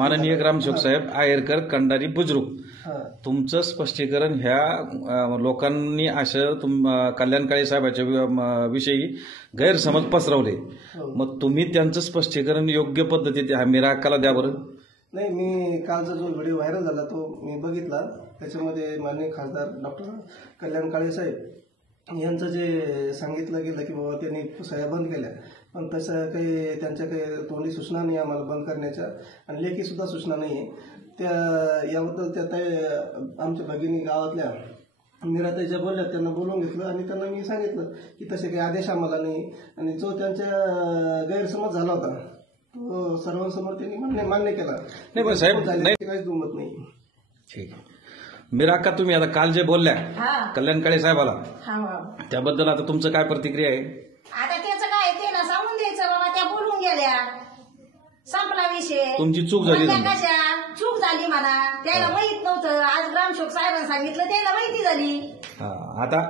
माननीय ग्रामसेवक साहेब आहेरकर कंडारी बुजुर्ग, तुमचं स्पष्टीकरण ह्या लोकांनी असं कल्याण काळे साहेबांच्या विषयी गैरसमज पसरवले, मग तुम्ही त्यांचं स्पष्टीकरण योग्य पद्धतीत मीरा अक्काला द्या बरं. नाही, मी कालचा जो व्हिडिओ व्हायरल झाला तो मी बघितला. त्याच्यामध्ये माननीय खासदार डॉक्टर कल्याण काळे साहेब यांचं जे सांगितलं गेलं की बाबा त्यांनी सह्या बंद केल्या, पण तसं काही त्यांच्या काही तोंडी सूचना नाही आम्हाला बंद करण्याच्या, आणि लेखी सुद्धा सूचना नाही आहे. त्या याबद्दल त्या आमच्या भगिनी गावातल्या मीराताईच्या बोलल्या, त्यांना बोलवून घेतलं आणि त्यांना मी सांगितलं की तसे काही आदेश आम्हाला नाही, आणि जो त्यांच्या गैरसमज झाला होता तो सर्वांसमोर त्यांनी मान्य केला. नाही पण साहेब काहीच दुमत नाही. ठीक आहे. मीरा अक्का, तुम्ही आता काल जे बोलल्या कल्याण काळे साहेबाला, त्याबद्दल आता तुमचं काय प्रतिक्रिया आहे? आता त्याचं काय ते ना सांगून द्यायचं बाबा, त्या बोलून गेल्या, संपला विषय. तुमची चूक झाली, चूक झाली म्हणा, त्याला माहित नव्हतं. आज ग्रामसेवक साहेबांनी सांगितलं, त्याला माहिती झाली.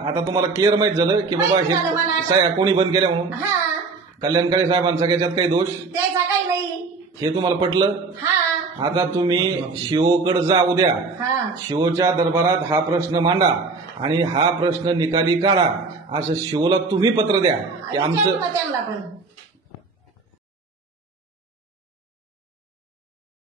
आता तुम्हाला क्लिअर माहित झालं की बाबा हे साहेब कोणी बंद केल्या म्हणून. कल्याण काळे साहेबांचा याच्यात काही दोष त्याचा काही नाही, हे तुम्हाला पटलं. आता तुम्ही शिवकडे जा उद्या, शिवच्या दरबारात हा प्रश्न मांडा आणि हा प्रश्न निकाली काढा, असं शिवला तुम्ही पत्र द्या की आमचं